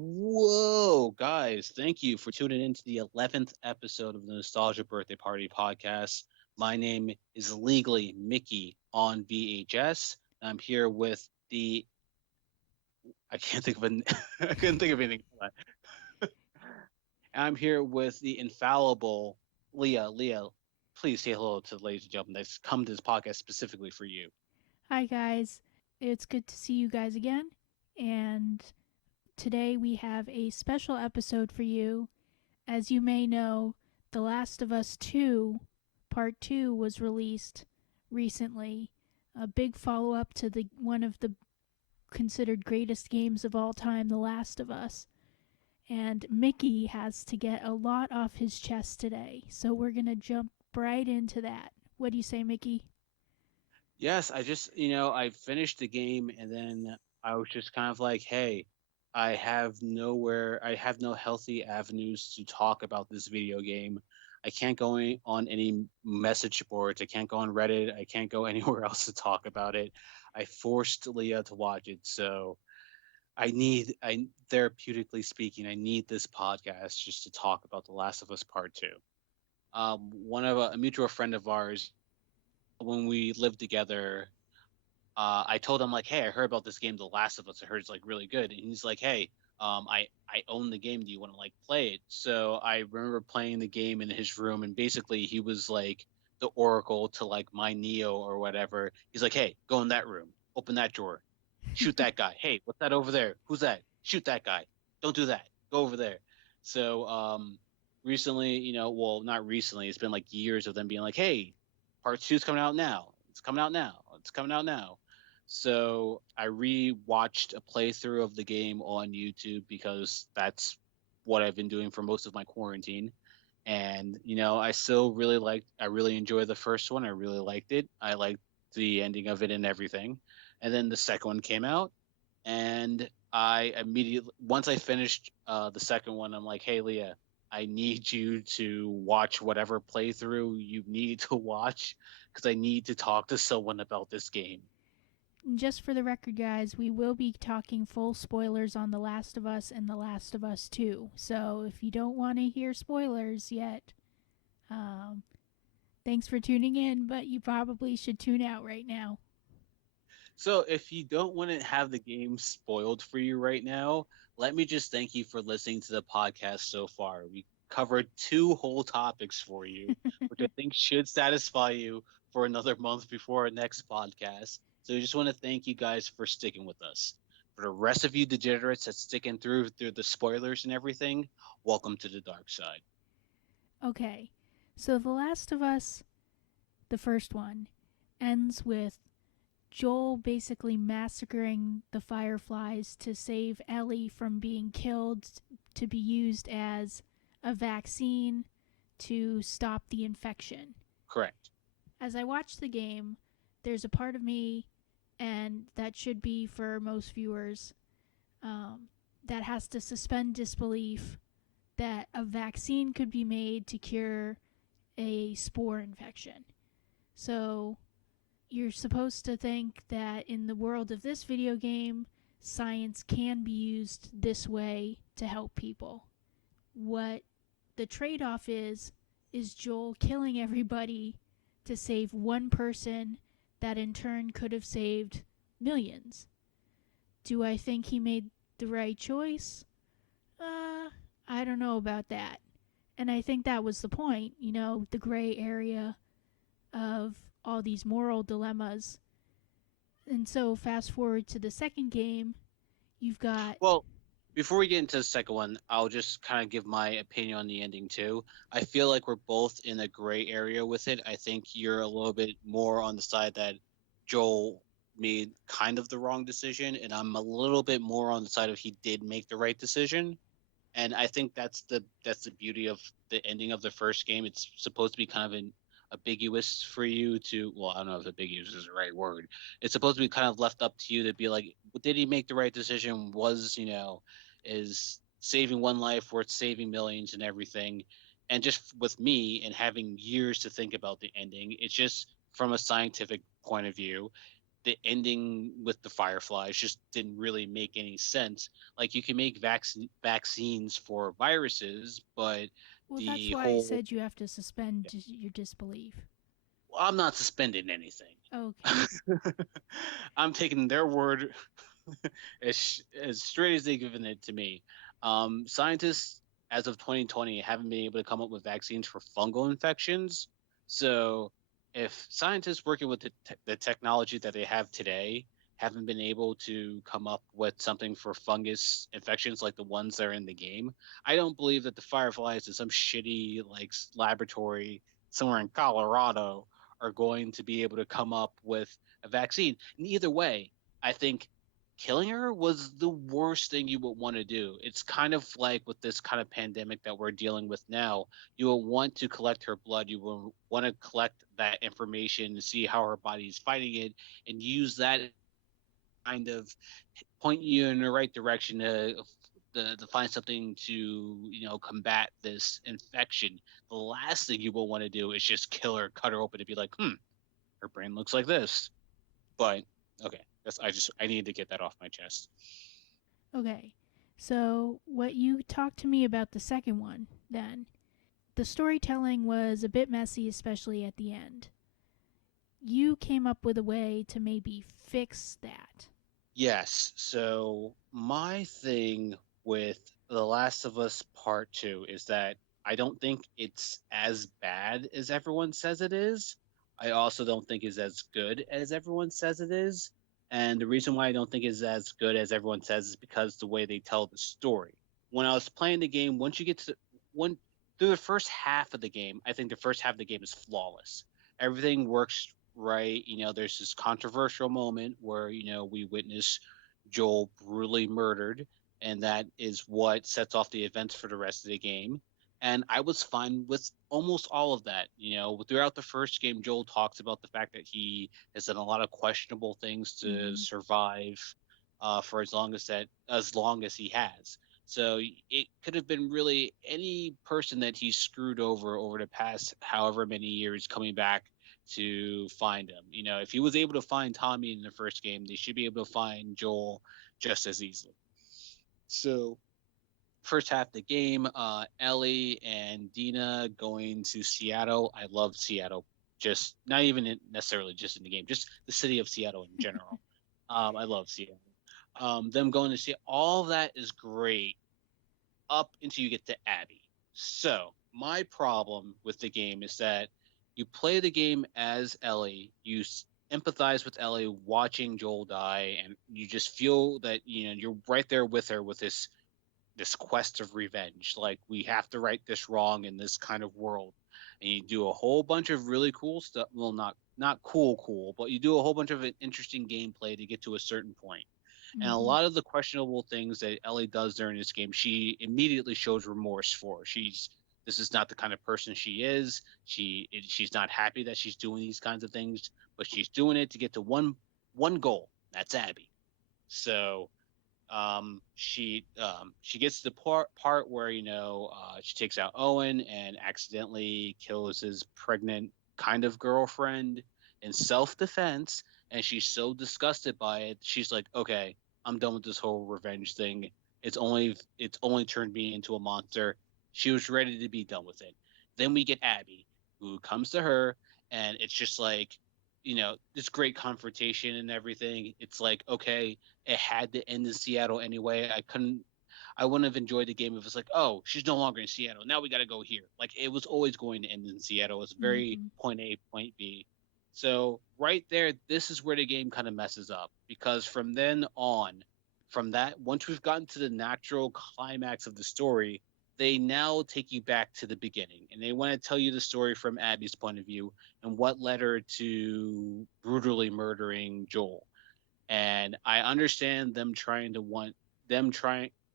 Whoa, guys, thank you for tuning in to the 11th episode of the Nostalgia Birthday Party podcast. My name is legally Mickey on VHS. I'm here with I can't think of I couldn't think of anything. I'm here with the infallible Leah. Leah, please say hello to the ladies and gentlemen that's come to this podcast specifically for you. Hi, guys. It's good to see you guys again. And today we have a special episode for you. As you may know, The Last of Us 2, Part 2, was released recently. A big follow up to the one of the considered greatest games of all time, The Last of Us. And Mickey has to get a lot off his chest today. So we're going to jump right into that. What do you say, Mickey? Yes, I finished the game and then I was just kind of like, hey, I have no healthy avenues to talk about this video game. I can't go on any message boards. I can't go on Reddit. I can't go anywhere else to talk about it. I forced Leah to watch it. So therapeutically speaking, I need this podcast just to talk about The Last of Us Part 2. One of a mutual friend of ours, when we lived together, I told him like, hey, I heard about this game, The Last of Us. I heard it's like really good, and he's like, hey, I own the game. Do you want to like play it? So I remember playing the game in his room, and basically he was like the oracle to like my Neo or whatever. He's like, hey, go in that room, open that drawer, shoot that guy. Hey, what's that over there? Who's that? Shoot that guy. Don't do that. Go over there. So recently, well, not recently. It's been like years of them being like, hey, part two's coming out now. It's coming out now. It's coming out now. So I re-watched a playthrough of the game on YouTube because that's what I've been doing for most of my quarantine. And I really enjoyed the first one. I really liked it. I liked the ending of it and everything. And then the second one came out, and I immediately, once I finished the second one, I'm like, hey, Leah, I need you to watch whatever playthrough you need to watch because I need to talk to someone about this game. Just for the record, guys, we will be talking full spoilers on The Last of Us and The Last of Us 2. So if you don't want to hear spoilers yet, um, thanks for tuning in, but you probably should tune out right now. So, if you don't want to have the game spoiled for you right now, let me just thank you for listening to the podcast so far. We covered two whole topics for you, which I think should satisfy you for another month before our next podcast. So, I just want to thank you guys for sticking with us. For the rest of you degenerates that's sticking through the spoilers and everything, welcome to the dark side. Okay, so The Last of Us, the first one, ends with Joel basically massacring the Fireflies to save Ellie from being killed to be used as a vaccine to stop the infection. Correct. As I watch the game, there's a part of me, and that should be for most viewers, um, that has to suspend disbelief that a vaccine could be made to cure a spore infection. So you're supposed to think that in the world of this video game, science can be used this way to help people. What the trade off is Joel killing everybody to save one person that in turn could have saved millions. Do I think he made the right choice? I don't know about that. And I think that was the point, the gray area of all these moral dilemmas. And so, fast forward to the second game, you've got. Well, before we get into the second one, I'll just kind of give my opinion on the ending too. I feel like we're both in a gray area with it. I think you're a little bit more on the side that Joel made kind of the wrong decision, and I'm a little bit more on the side of he did make the right decision. And I think that's the beauty of the ending of the first game. It's supposed to be kind of an ambiguous for you to, well, I don't know if ambiguous is the right word. It's supposed to be kind of left up to you to be like, did he make the right decision? Is saving one life worth saving millions and everything? And just with me and having years to think about the ending, it's just from a scientific point of view, the ending with the Fireflies just didn't really make any sense. Like you can make vaccines for viruses, but Well, that's the why I whole said you have to suspend your disbelief. I'm not suspending anything. Okay. I'm taking their word as straight as they've given it to me. Scientists, as of 2020, haven't been able to come up with vaccines for fungal infections. So, if scientists working with the technology that they have today haven't been able to come up with something for fungus infections like the ones that are in the game, I don't believe that the Fireflies in some shitty like laboratory somewhere in Colorado are going to be able to come up with a vaccine. And either way, I think killing her was the worst thing you would want to do. It's kind of like with this kind of pandemic that we're dealing with now. You will want to collect her blood. You will want to collect that information to see how her body is fighting it and use that kind of point you in the right direction to find something to combat this infection. The last thing you will want to do is just kill her, cut her open, and be like, her brain looks like this. But okay, I need to get that off my chest. Okay. So, what you talked to me about the second one, then, the storytelling was a bit messy, especially at the end. You came up with a way to maybe fix that. Yes. So my thing with The Last of Us Part 2 is that I don't think it's as bad as everyone says it is. I also don't think it's as good as everyone says it is. And the reason why I don't think it's as good as everyone says is because the way they tell the story. When I was playing the game, once you get to one through the first half of the game, I think the first half of the game is flawless. Everything works right. There's this controversial moment where, we witness Joel brutally murdered, and that is what sets off the events for the rest of the game. And I was fine with almost all of that. Throughout the first game, Joel talks about the fact that he has done a lot of questionable things to Mm-hmm. survive for as long as he has. So it could have been really any person that he's screwed over the past however many years coming back to find him. If he was able to find Tommy in the first game, they should be able to find Joel just as easily. So first half of the game, Ellie and Dina going to Seattle. I love Seattle. Just not even necessarily just in the game, just the city of Seattle in general. I love Seattle. Them going to see all of that is great up until you get to Abby. So my problem with the game is that you play the game as Ellie, you empathize with Ellie watching Joel die, and you just feel that you're right there with her with this quest of revenge. Like we have to right this wrong in this kind of world, and you do a whole bunch of really cool stuff. Well, not cool, but you do a whole bunch of interesting gameplay to get to a certain point. And a Mm-hmm. lot of the questionable things that Ellie does during this game, she immediately shows remorse for. This is not the kind of person she is. She's not happy that she's doing these kinds of things, but she's doing it to get to one goal. That's Abby. So she gets to the part where she takes out Owen and accidentally kills his pregnant kind of girlfriend in self-defense, and she's so disgusted by it she's like, okay, I'm done with this whole revenge thing. It's only turned me into a monster. She was ready to be done with it. Then we get Abby, who comes to her, and it's just like, this great confrontation and everything. It's like, okay, it had to end in Seattle anyway. I wouldn't have enjoyed the game if it's like, oh, she's no longer in Seattle. Now we got to go here. Like it was always going to end in Seattle. It's very Mm-hmm. point A, point B. So right there, this is where the game kind of messes up because from then on, from that, once we've gotten to the natural climax of the story, they now take you back to the beginning and they want to tell you the story from Abby's point of view and what led her to brutally murdering Joel. And I understand them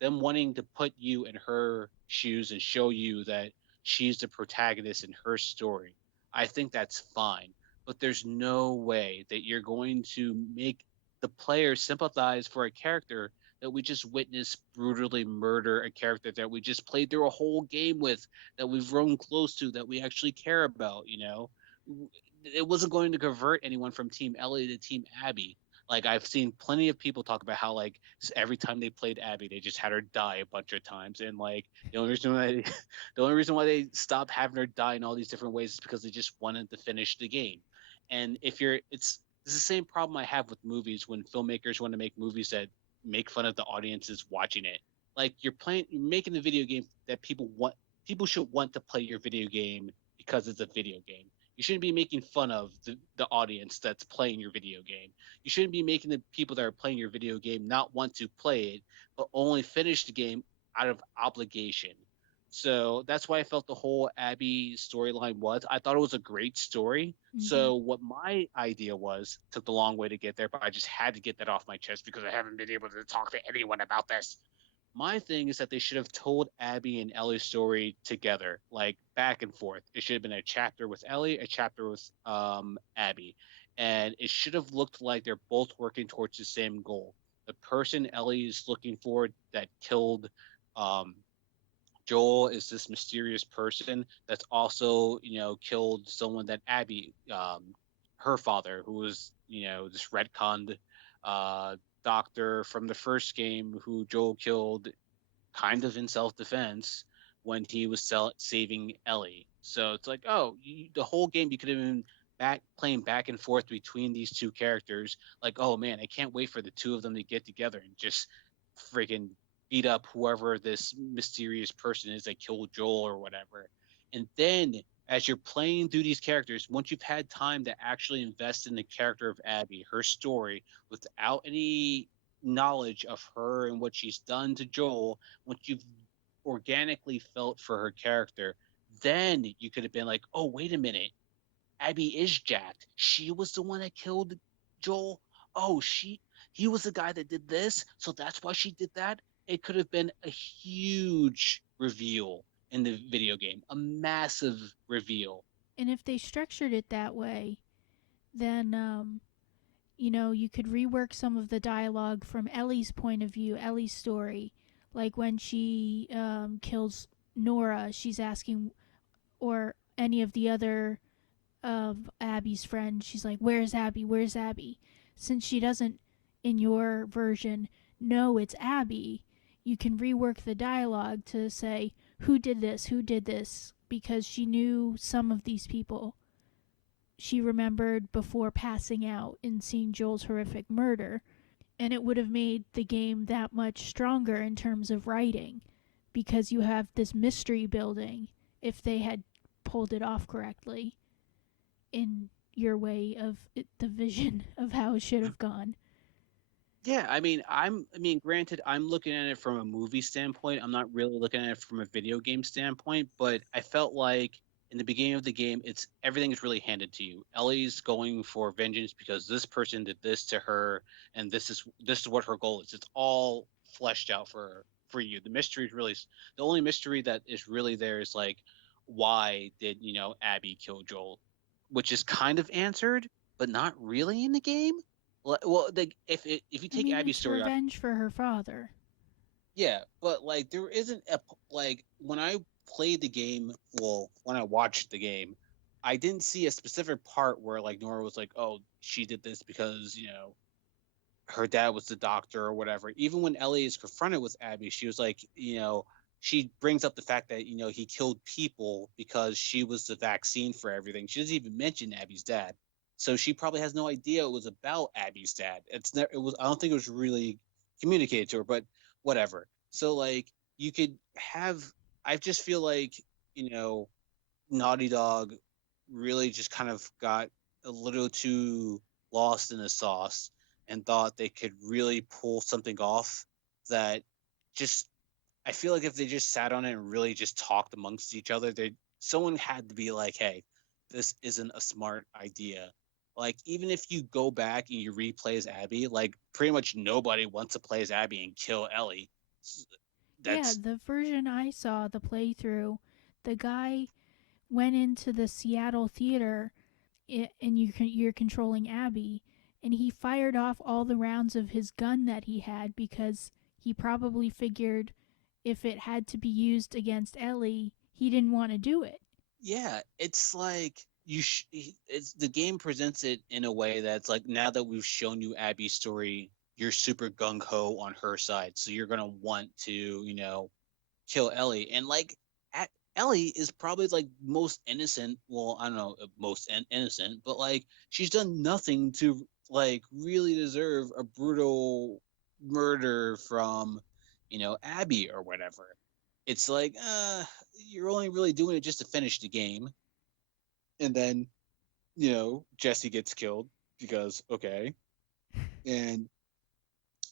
wanting to put you in her shoes and show you that she's the protagonist in her story. I think that's fine, but there's no way that you're going to make the player sympathize for a character that we just witnessed brutally murder a character that we just played through a whole game with, that we've grown close to, that we actually care about. It wasn't going to convert anyone from Team Ellie to Team Abby. Like I've seen plenty of people talk about how like every time they played Abby, they just had her die a bunch of times, and like the only reason why the only reason why they stopped having her die in all these different ways is because they just wanted to finish the game. And if you're, it's the same problem I have with movies when filmmakers want to make movies that make fun of the audiences watching it. Like you're making a video game that people should want to play your video game because it's a video game. You shouldn't be making fun of the audience that's playing your video game. You shouldn't be making the people that are playing your video game not want to play it, but only finish the game out of obligation. So that's why I felt the whole Abby storyline was. I thought it was a great story. Hmm. So what my idea was took the long way to get there, but I just had to get that off my chest because I haven't been able to talk to anyone about this. My thing is that they should have told Abby and Ellie's story together, like back and forth. It should have been a chapter with Ellie, a chapter with Abby, and it should have looked like they're both working towards the same goal. The person Ellie is looking for that killed um, Joel is this mysterious person that's also, killed someone that Abby, her father, who was, this retconned uh, doctor from the first game who Joel killed kind of in self defense when he was saving Ellie. So it's like, oh, the whole game you could have been playing back and forth between these two characters. Like, oh man, I can't wait for the two of them to get together and just freaking beat up whoever this mysterious person is that killed Joel or whatever. And then as you're playing through these characters, once you've had time to actually invest in the character of Abby, her story, without any knowledge of her and what she's done to Joel, once you've organically felt for her character, then you could have been like, oh, wait a minute. Abby is jacked. She was the one that killed Joel. Oh, he was the guy that did this, so that's why she did that. It could have been a huge reveal in the video game, a massive reveal. And if they structured it that way, then you could rework some of the dialogue from Ellie's point of view, Ellie's story. Like when she kills Nora, she's asking, or any of the other of Abby's friends, she's like, "Where's Abby? Where's Abby?" Since she doesn't, in your version, know it's Abby, you can rework the dialogue to say, "Who did this? Who did this?" Because she knew some of these people. She remembered before passing out and seeing Joel's horrific murder, and it would have made the game that much stronger in terms of writing because you have this mystery building if they had pulled it off correctly in your way of the vision of how it should have gone. Yeah, I mean, granted, I'm looking at it from a movie standpoint. I'm not really looking at it from a video game standpoint, but I felt like in the beginning of the game, it's everything is really handed to you. Ellie's going for vengeance because this person did this to her, and this is what her goal is. It's all fleshed out for you. The mystery is really the only mystery that is really there is like why did Abby kill Joel, which is kind of answered, but not really in the game. Well, if you I take mean, Abby's it's story, revenge for her father. yeah, but like there isn't like when I played the game, well, when I watched the game, I didn't see a specific part where like Nora was like, "Oh, she did this because her dad was the doctor or whatever." Even when Ellie is confronted with Abby, she was like, she brings up the fact that he killed people because she was the vaccine for everything. She doesn't even mention Abby's dad, so she probably has no idea it was about Abby's dad. It's never. It was. I don't think it was really communicated to her, but whatever. So like you could have. I just feel like you know Naughty Dog really just kind of got a little too lost in the sauce and thought they could really pull something off that just I feel like if they just sat on it and really just talked amongst each other, they someone had to be like, "Hey, this isn't a smart idea." Like even if you go back and you replay as Abby, like pretty much nobody wants to play as Abby and kill Ellie. Yeah, That's the version I saw, the playthrough, the guy went into the Seattle theater, and you're controlling Abby, and he fired off all the rounds of his gun that he had because he probably figured if it had to be used against Ellie, he didn't want to do it. yeah, it's like it's the game presents it in a way that's like, now that we've shown you Abby's story, you're super gung ho on her side, so you're gonna want to, kill Ellie. And like, Ellie is probably like most innocent. Well, I don't know if most innocent, but like, she's done nothing to like really deserve a brutal murder from, Abby or whatever. It's like, you're only really doing it just to finish the game, and then, Jesse gets killed because okay, and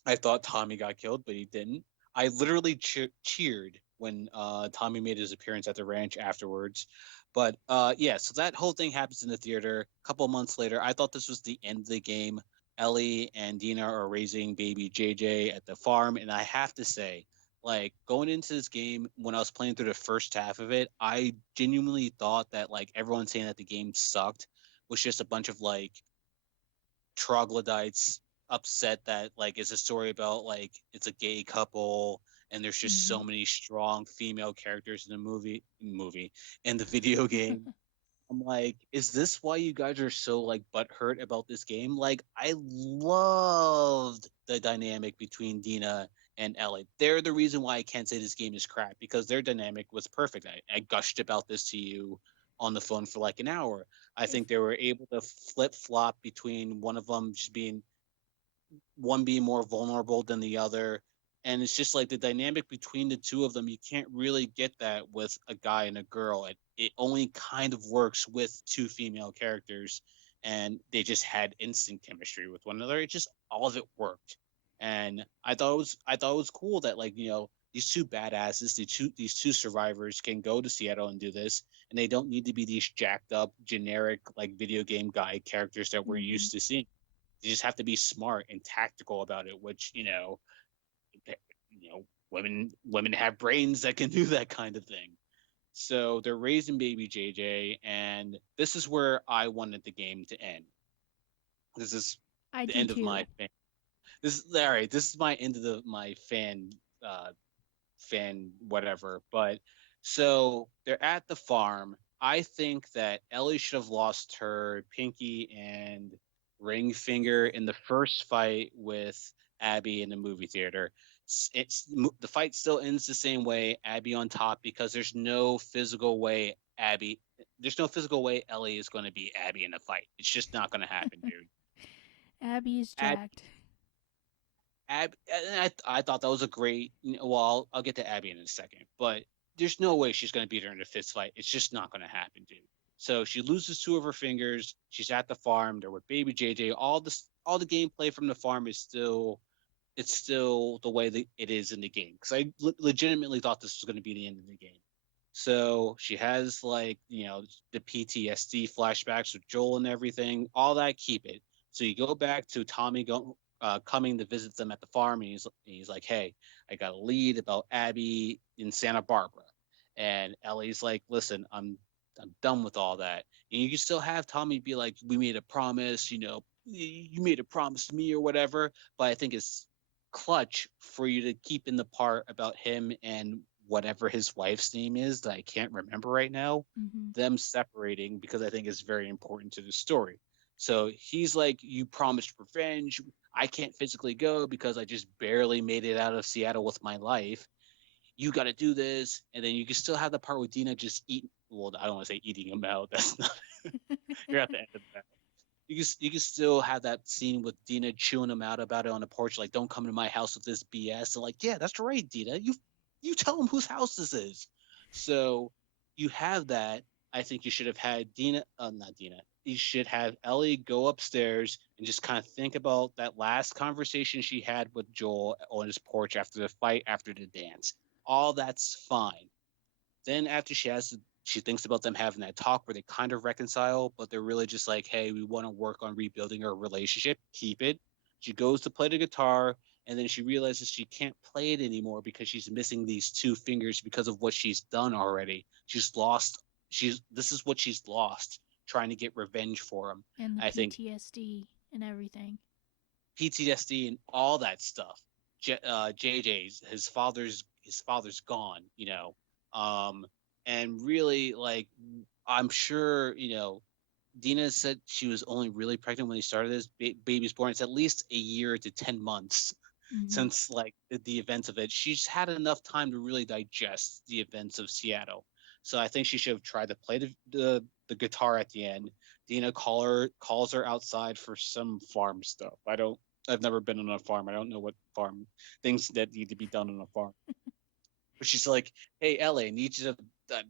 I thought Tommy got killed, but he didn't. I literally cheered when Tommy made his appearance at the ranch afterwards. But yeah, so that whole thing happens in the theater. A couple of months later, I thought this was the end of the game. Ellie and Dina are raising baby JJ at the farm, and I have to say, like, going into this game, when I was playing through the first half of it, I genuinely thought that, like, everyone saying that the game sucked was just a bunch of like troglodytes upset that like it's a story about like it's a gay couple and there's just Mm-hmm. so many strong female characters in the movie in the video game. I'm like, is this why you guys are so like butthurt about this game? Like, I loved the dynamic between Dina and Ellie. They're the reason why I can't say this game is crap, because their dynamic was perfect. I gushed about this to you on the phone for like an hour. I If think they were able to flip flop between one of them just being one being more vulnerable than the other. And it's just like the dynamic between the two of them, you can't really get that with a guy and a girl. It only kind of works with two female characters, and they just had instant chemistry with one another. It just, all of it worked. And I thought it was cool that, like, these two badasses, these two survivors can go to Seattle and do this, and they don't need to be these jacked up generic like video game guy characters that we're mm-hmm. used to seeing. You just have to be smart and tactical about it, which, women have brains that can do that kind of thing. So they're raising baby JJ, and this is where I wanted the game to end. This is I the do end of too. my fan. This is all right. This is my end of my uh, fan whatever. But so they're at the farm. I think that Ellie should have lost her pinky and ring finger in the first fight with Abby in the movie theater. The fight still ends the same way, Abby on top, because there's no physical way Ellie is going to beat Abby in a fight. It's just not going to happen, dude. Abby is jacked. I thought that was a great. Well, I'll get to Abby in a second, but there's no way she's going to beat her in a fist fight. It's just not going to happen, dude. So she loses two of her fingers. She's at the farm. They're with baby JJ. All the gameplay from the farm is still, it's still the way that it is in the game, because I legitimately thought this was going to be the end of the game. So she has like, the PTSD flashbacks with Joel and everything. All that, keep it. So you go back to Tommy coming to visit them at the farm, and he's like, "Hey, I got a lead about Abby in Santa Barbara," and Ellie's like, "Listen, I'm done with all that." And you can still have Tommy be like, "We made a promise, you made a promise to me or whatever." But I think it's clutch for you to keep in the part about him and whatever his wife's name is that I can't remember right now, Mm-hmm. them separating, because I think it's very important to the story. So he's like, "You promised revenge. I can't physically go because I just barely made it out of Seattle with my life. You got to do this." And then you can still have the part with Dina just eat. Well, I don't want to say eating him out. That's not. You're at the end of that. You can still have that scene with Dina chewing him out about it on the porch, like, "Don't come to my house with this BS." And like, yeah, that's right, Dina. You tell him whose house this is. So you have that. I think you should have had Dina, not Dina. You should have Ellie go upstairs and just kind of think about that last conversation she had with Joel on his porch after the fight, after the dance. All that's fine. Then after she thinks about them having that talk where they kind of reconcile, but they're really just like, "Hey, we want to work on rebuilding our relationship. Keep it." She goes to play the guitar, and then she realizes she can't play it anymore because she's missing these two fingers because of what she's done already. She's lost. This is what she's lost, trying to get revenge for him. And the I think PTSD and everything. PTSD and all that stuff. JJ's his father's gone, and really, like, I'm sure, Dina said she was only really pregnant when they started this. Baby's born. It's at least a year to 10 months Mm-hmm. since like the events of it. She's had enough time to really digest the events of Seattle. So I think she should have tried to play the guitar at the end. Dina calls her outside for some farm stuff. I've never been on a farm. I don't know what farm things that need to be done on a farm. But she's like, "Hey, Ellie, I need you to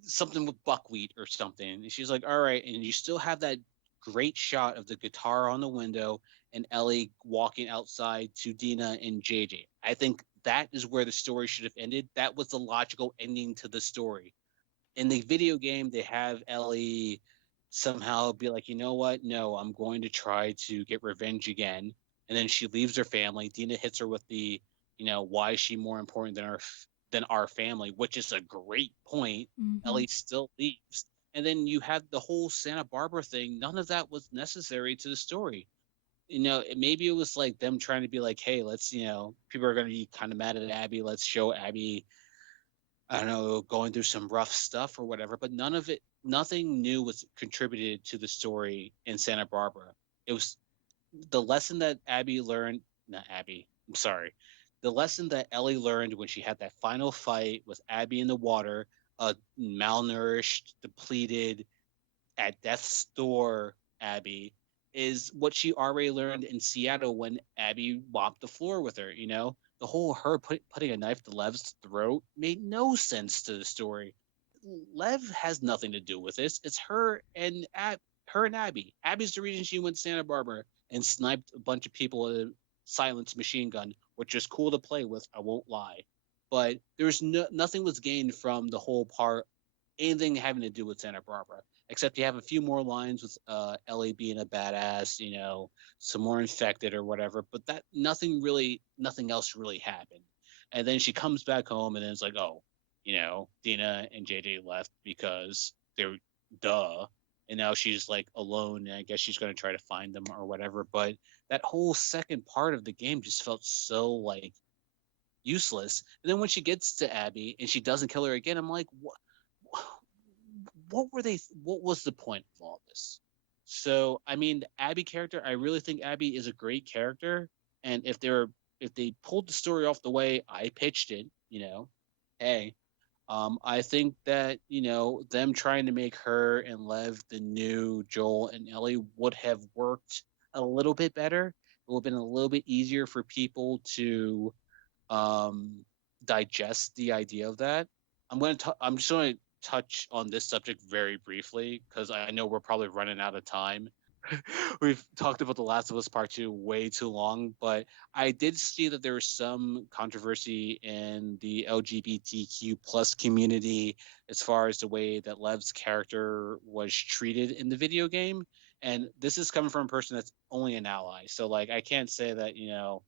something with buckwheat or something." And she's like, "All right." And you still have that great shot of the guitar on the window and Ellie walking outside to Dina and JJ. I think that is where the story should have ended. That was the logical ending to the story. In the video game, they have Ellie somehow be like, you know what? No, I'm going to try to get revenge again. And then she leaves her family. Dina hits her with why is she more important than our family, which is a great point. Mm-hmm. Ellie still leaves. And then you have the whole Santa Barbara thing. None of that was necessary to the story. Maybe it was like them trying to be like, hey, let's, people are going to be kind of mad at Abby. Let's show Abby, I don't know, going through some rough stuff or whatever, but nothing new was contributed to the story in Santa Barbara. It was the lesson that Abby learned, not Abby, I'm sorry, the lesson that Ellie learned when she had that final fight with Abby in the water, malnourished, depleted, at death's door, Abby, is what she already learned in Seattle when Abby mopped the floor with her. The whole putting a knife to Lev's throat made no sense to the story. Lev has nothing to do with this. It's her and Abby. Abby's the reason she went to Santa Barbara and sniped a bunch of people with a silenced machine gun, which is cool to play with. I won't lie, but nothing was gained from the whole part, anything having to do with Santa Barbara, except you have a few more lines with Ellie being a badass, some more infected or whatever. But that nothing else really happened. And then she comes back home, and then it's like, oh, Dina and JJ left because they're duh. And now she's like alone, and I guess she's going to try to find them or whatever. But that whole second part of the game just felt so like useless. And then when she gets to Abby and she doesn't kill her again, I'm like, what was the point of all this? So I mean, the Abby character, I really think Abby is a great character, and if they pulled the story off the way I pitched it, hey, I think that them trying to make her and Lev the new Joel and Ellie would have worked a little bit better. It would have been a little bit easier for people to um, digest the idea of that. I'm just going to touch on this subject very briefly because I know we're probably running out of time. We've talked about The Last of Us Part 2 way too long, but I did see that there was some controversy in the LGBTQ plus community as far as the way that Lev's character was treated in the video game. And this is coming from a person that's only an ally. So like I can't say that, you know,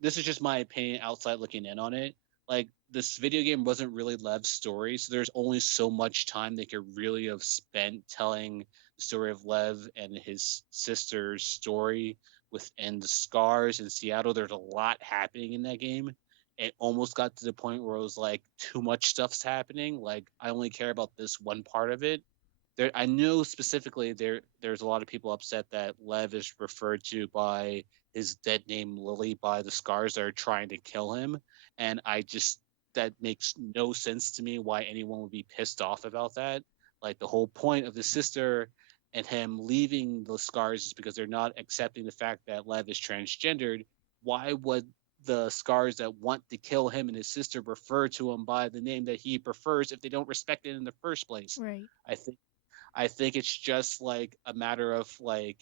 this is just my opinion outside looking in on it. Like this video game wasn't really Lev's story, so there's only so much time they could really have spent telling the story of Lev and his sister's story within the scars in Seattle. There's a lot happening in that game. It almost got to the point where it was like too much stuff's happening. Like I only care about this one part of it. I know specifically there's a lot of people upset that Lev is referred to by his dead name Lily by the scars that are trying to kill him, and that makes no sense to me why anyone would be pissed off about that. Like the whole point of the sister and him leaving the scars is because they're not accepting the fact that Lev is transgendered. Why would the scars that want to kill him and his sister refer to him by the name that he prefers if they don't respect it in the first place? Right. I think I think it's just like a matter of like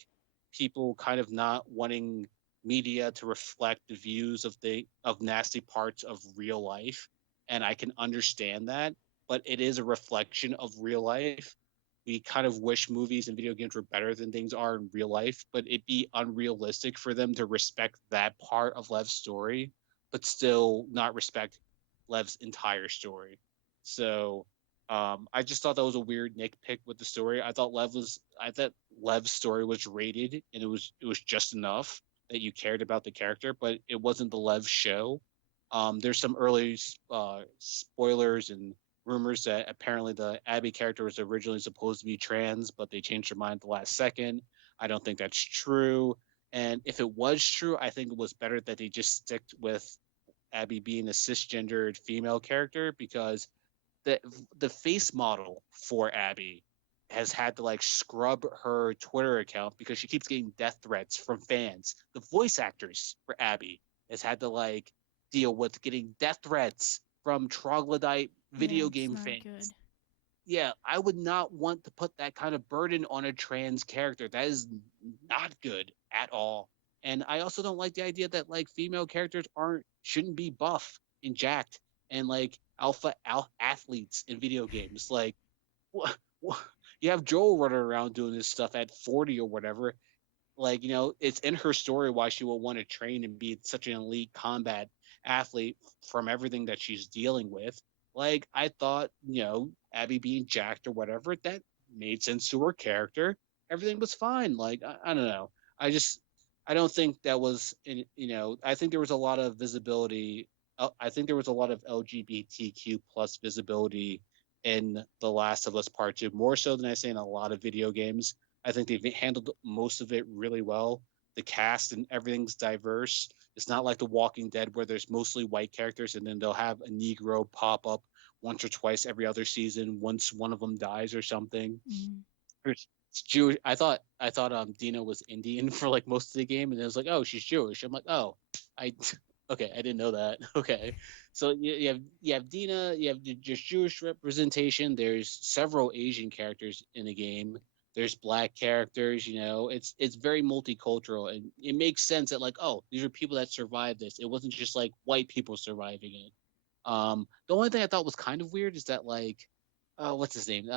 people kind of not wanting media to reflect the views of nasty parts of real life, and I can understand that, but it is a reflection of real life. We kind of wish movies and video games were better than things are in real life, but it'd be unrealistic for them to respect that part of Lev's story, but still not respect Lev's entire story. So I just thought that was a weird nitpick with the story. I thought Lev's story was rated and it was just enough that you cared about the character, but it wasn't the Lev show. There's some early spoilers and rumors that apparently the Abby character was originally supposed to be trans, but they changed their mind at the last second. I don't think that's true. And if it was true, I think it was better that they just stick with Abby being a cisgendered female character, because the the face model for Abby has had to like scrub her Twitter account because she keeps getting death threats from fans. The voice actors for Abby has had to like deal with getting death threats from troglodyte Yeah, video it's game not good. fans. Yeah, I would not want to put that kind of burden on a trans character. That is not good at all. And I also don't like the idea that like female characters aren't shouldn't be buff and jacked and like athletes in video games. Like what, what you have Joel running around doing this stuff at 40 or whatever. Like, it's in her story why she will want to train and be such an elite combat athlete from everything that she's dealing with. Like, I thought, Abby being jacked or whatever, that made sense to her character. Everything was fine. Like, I don't know. I don't think that was, I think there was a lot of visibility. I think there was a lot of LGBTQ plus visibility in The Last of Us Part 2, more so than I say in a lot of video games. I think they've handled most of it really well. The cast and everything's diverse. It's not like The Walking Dead where there's mostly white characters and then they'll have a Negro pop up once or twice every other season once one of them dies or something. Mm. It's Jewish. I thought Dina was Indian for like most of the game, and it was like, oh, she's Jewish. I'm like, oh, I okay, I didn't know that. Okay, so you have Dina, you have just Jewish representation. There's several Asian characters in the game. There's black characters. It's very multicultural, and it makes sense that like, oh, these are people that survived this. It wasn't just like white people surviving it. The only thing I thought was kind of weird is that like, what's his name?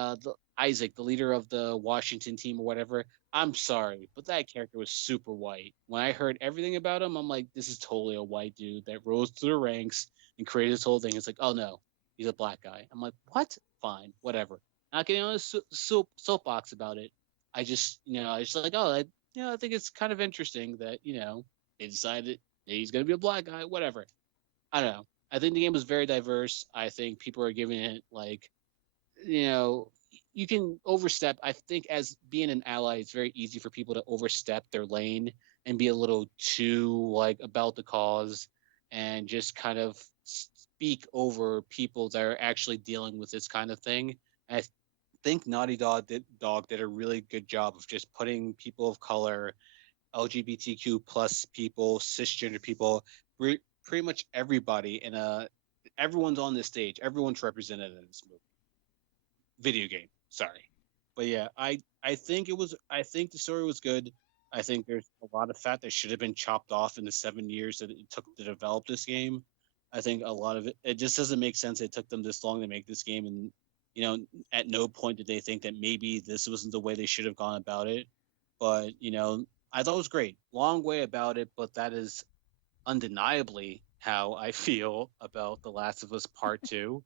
Isaac, the leader of the Washington team or whatever. I'm sorry, but that character was super white. When I heard everything about him, I'm like, this is totally a white dude that rose to the ranks and created this whole thing. It's like, oh no, he's a black guy. I'm like, what? Fine, whatever. Not getting on a soapbox about it. I just like, oh, I think it's kind of interesting that they decided that he's gonna be a black guy. Whatever. I don't know. I think the game was very diverse. I think people are giving it like, you know, you can overstep. I think as being an ally, it's very easy for people to overstep their lane and be a little too like about the cause and just kind of speak over people that are actually dealing with this kind of thing. And I think Naughty Dog did a really good job of just putting people of color, LGBTQ plus people, cisgender people, pretty much everybody in a everyone's on this stage. Everyone's represented in this movie. Video game. Sorry, but yeah, I think the story was good. I think there's a lot of fat that should have been chopped off in the 7 years that it took to develop this game. I think a lot of it just doesn't make sense. It took them this long to make this game, and you know, at no point did they think that maybe this wasn't the way they should have gone about it. But I thought it was great. Long way about it, but that is undeniably how I feel about The Last of Us Part 2.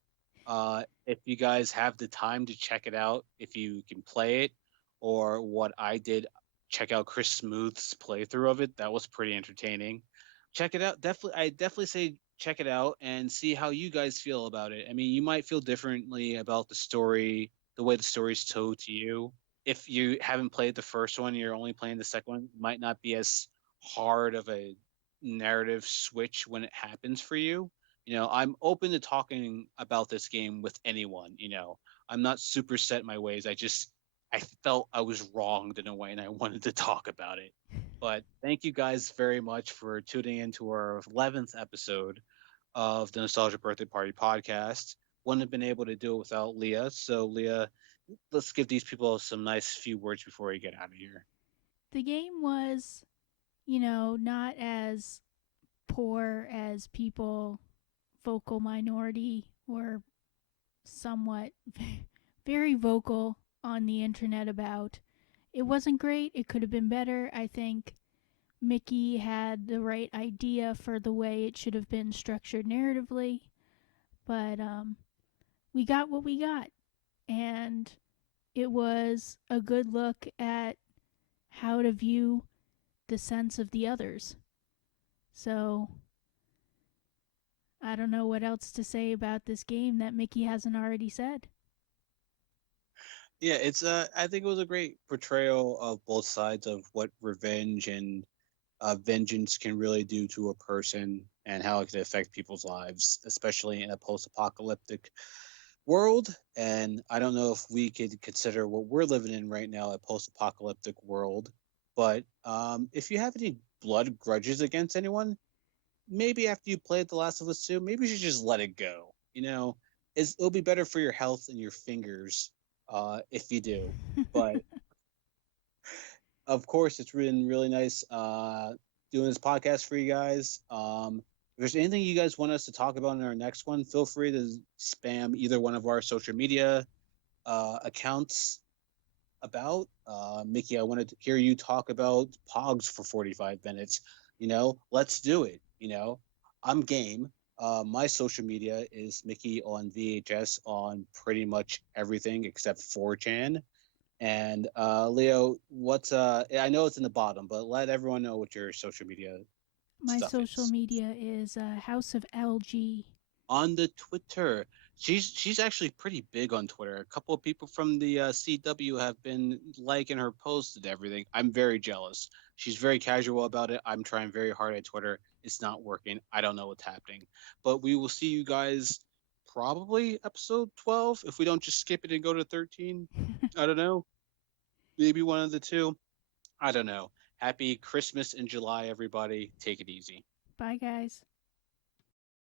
If you guys have the time to check it out, if you can play it, or what I did, check out Chris Smooth's playthrough of it. That was pretty entertaining. Check it out. I definitely say check it out and see how you guys feel about it. I mean, you might feel differently about the story, the way the story's told to you. If you haven't played the first one, you're only playing the second one, it might not be as hard of a narrative switch when it happens for you. I'm open to talking about this game with anyone. I'm not super set in my ways. I felt I was wronged in a way and I wanted to talk about it. But thank you guys very much for tuning into our 11th episode of the Nostalgia Birthday Party podcast. Wouldn't have been able to do it without Leah. So, Leah, let's give these people some nice few words before we get out of here. The game was, not as poor as people, vocal minority, or somewhat very vocal on the internet about. It wasn't great. It could have been better. I think Mickey had the right idea for the way it should have been structured narratively, but we got what we got. And it was a good look at how to view the sense of the others. So I don't know what else to say about this game that Mickey hasn't already said. Yeah, it's I think it was a great portrayal of both sides of what revenge and vengeance can really do to a person and how it can affect people's lives, especially in a post-apocalyptic world. And I don't know if we could consider what we're living in right now a post-apocalyptic world, but if you have any blood grudges against anyone, maybe after you played The Last of Us 2, maybe you should just let it go. It'll be better for your health and your fingers if you do. But of course, it's been really nice doing this podcast for you guys. If there's anything you guys want us to talk about in our next one, feel free to spam either one of our social media accounts about. Mickey, I wanted to hear you talk about Pogs for 45 minutes. Let's do it. I'm game. My social media is Mickey on VHS on pretty much everything except 4chan. And Leo, what's I know it's in the bottom, but let everyone know what your social media My stuff social is. media is House of LG. On the Twitter. She's actually pretty big on Twitter. A couple of people from the CW have been liking her posts and everything. I'm very jealous. She's very casual about it. I'm trying very hard at Twitter. It's not working. I don't know what's happening. But we will see you guys probably episode 12 if we don't just skip it and go to 13. I don't know. Maybe one of the two. I don't know. Happy Christmas in July, everybody. Take it easy. Bye, guys.